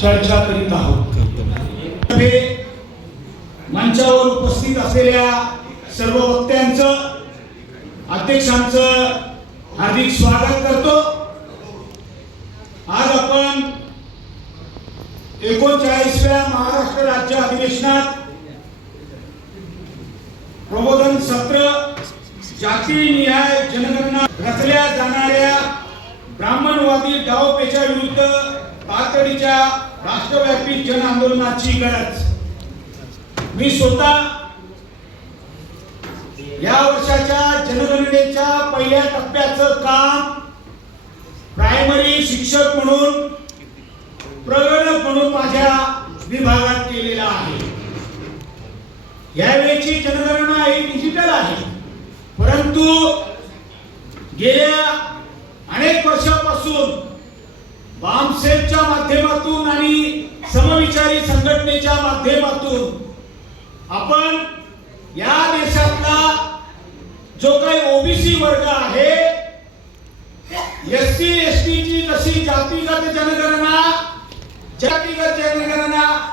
चर्चा करीत आहोत। मंचावर उपस्थित असलेल्या सर्व वक्त्यांचं अध्यक्षांचं हार्दिक स्वागत करतो। आज आपण 39व्या महाराष्ट्र राज्य अधिवेशनात प्रबोधन सत्र, जातीनिहाय जनगणना, रचल्या जाणाऱ्या ब्राह्मणवादी डावपेच्या विरुद्ध तातडीच्या राष्ट्रव्यापी जन आंदोलनाची गरज। मी स्वतः या वर्षाच्या जनगणनेच्या पहिल्या टप्प्याचं काम प्रायमरी शिक्षक म्हणून, प्रगणक म्हणून माझ्या विभागात केलेला आहे। यावेळीची जनगणना ही डिजिटल आहे, परंतु गेल्या अनेक वर्षांपासून बामसेफच्या माध्यमातून आणि समविचारी संघटनेच्या माध्यमातून आपण या देशातला जो काही ओबीसी वर्ग आहे, एससी एसटी ची जशी जातीगत जनगणना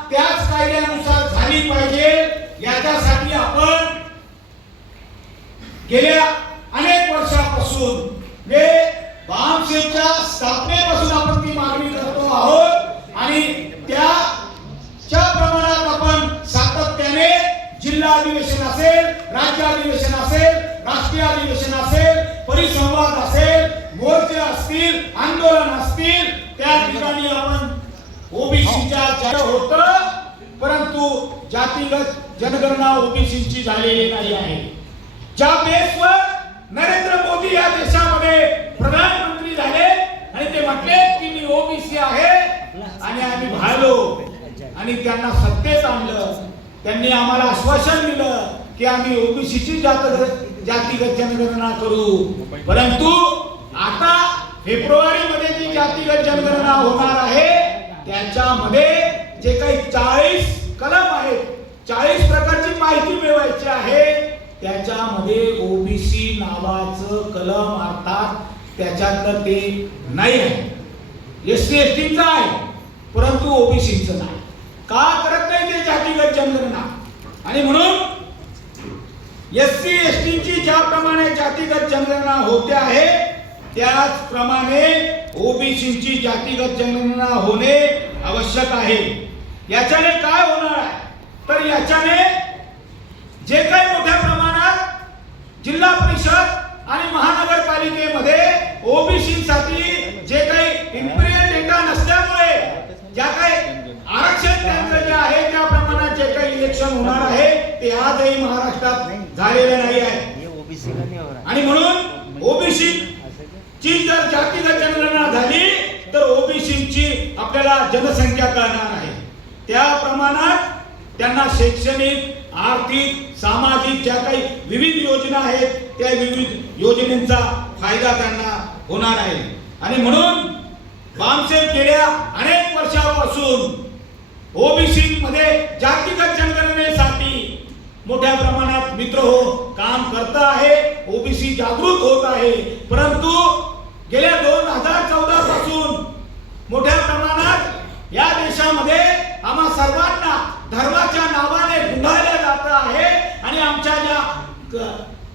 त्याच कायद्यानुसार झाली पाहिजे, याच्यासाठी आपण गेल्या अनेक वर्षापासून बामसेफच्या स्थापनेपासून आपण ती मागणी करतो आहोत आणि त्याच्या प्रमाणात आपण सातत्याने जिल्हा अधिवेशन असेल, राज्य अधिवेशन असेल, राष्ट्रीय अधिवेशन असेल, परिसंवाद असेल, मोर्चे असतील, आंदोलन असतील, त्या ठिकाणी आपण ओबीसीच्या होत, परंतु जातीगत जनगणना ओबीसीची झालेली नाही आहे। ज्या बेसवर नरेंद्र मोदी या देशामध्ये प्रधानमंत्री झाले आणि ते म्हटले की मी ओबीसी आहे आणि आम्ही भाळलो आणि त्यांना सत्तेत आणलं। त्यांनी आम्हाला आश्वासन दिलं की आम्ही ओबीसीची जातीगत जनगणना करू, परंतु आता फेब्रुवारी मध्ये जी जातीगत जनगणना होणार आहे त्याच्यामध्ये जे काही 40 कलम आहेत, 40 प्रकारची माहिती मिळवायची आहे, त्याच्यामध्ये ओबीसी नावाचं कलम अर्थात त्याच्यातलं ते नाही आहे। एससी एसटीचं आहे परंतु ओबीसीचं नाही। का करत नाही ते जातीगत जनगणना? आणि म्हणून एससी एसटीची ज्याप्रमाणे जातीगत जनगणना होते आहे त्याचप्रमाणे ओबीसीची जातीगत जनगणना होणे आवश्यक आहे। याच्याने काय होणार आहे तर याच्याने जे काही मोठ्या प्रमाणात जिल्हा परिषद आणि महानगरपालिकेमध्ये ओबीसीसाठी जे काही इम्पिरियल डेटा नसल्यामुळे ज्या काही आरक्षण त्यांचं जे आहे त्या प्रमाणात जे काही इलेक्शन होणार आहे ते आजही महाराष्ट्रात झालेलं नाही आहे। आणि म्हणून ओबीसी ची जर जातीगत जनगणना झाली तर ओबीसीची आपल्याला जनसंख्या कळणार आहे, त्या प्रमाणात त्यांना शैक्षणिक, आर्थिक, सामाजिक ज्या काही विविध योजना आहेत त्या विविध योजनेचा फायदा त्यांना होणार आहे। आणि म्हणून बामसेफ गेल्या अनेक वर्षांपासून ओबीसी मध्ये जातीगत जनगणनेसाठी मोठ्या प्रमाणात मित्रहो काम करत आहे, ओबीसी जागृत होत आहे, परंतु गेल्या 2014 पासून मोठ्या प्रमाणात या देशामध्ये आम्हा सर्वांना धर्माच्या नावाने गुंडाळलं जात आहे आणि आमच्या ज्या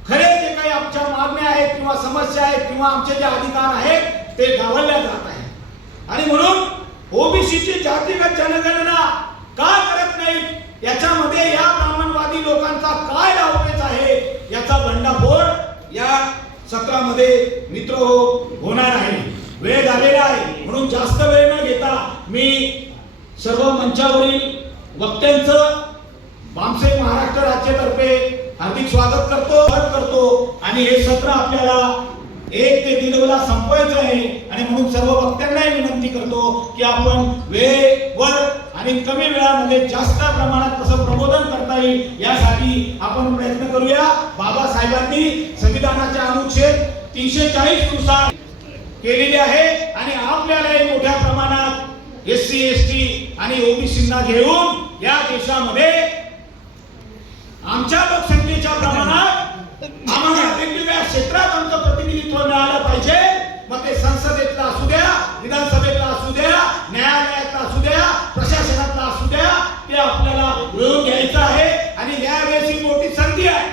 खरे जे काही आमच्या मागण्या आहेत किंवा समस्या आहेत किंवा आमचे जे अधिकार आहेत ते डावलल्या जात आहेत। आणि म्हणून ओबीसीची जातीगत जनगणना का करत नाही, याच्यामध्ये या ब्राह्मणवादी लोकांचा काय डावपेच आहे याचा भंडाफोड या सत्रामध्ये मित्रहो होणार आहे। वेळ झालेला आहे म्हणून जास्त वेळ न घेता मी सर्व मंचावरील वक्त्यांचं बामसेफ महाराष्ट्र राज्यातर्फे हार्दिक स्वागत करतो आणि हे सत्र आपल्याला 1 ते 1.5 ला संपवायचं आहे। आणि म्हणून सर्व वक्त्यांनाही विनंती करतो की आपण वेळेवर आणि कमी वेळामध्ये जास्त प्रमाणात कसं प्रबोधन करता येईल यासाठी आपण प्रयत्न करूया। बाबासाहेबांनी संविधानाच्या अनुच्छेद 340 नुसार केलेले आहे आणि आपल्यालाही मोठ्या प्रमाणात एससी एसटी आणि ओबीसींना घेऊन या देशामध्ये आमच्या लोकसंख्येच्या प्रमाणात आम्हाला वेगवेगळ्या क्षेत्रात आमचं प्रतिनिधित्व मिळालं पाहिजे। मग ते संसदेतला असू द्या, विधानसभेतला असू द्या, न्यायालयातला असू द्या, संधी आहे.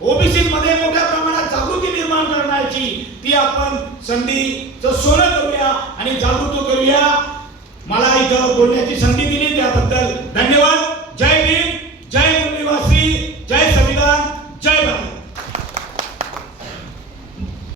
ओबीसी मध्ये मोठ्या प्रमाणात जागृती निर्माण करण्याची ती आपण संधीचं सोनं करूया आणि जागृत करूया. मला इथं बोलण्याची संधी दिली त्याबद्दल धन्यवाद.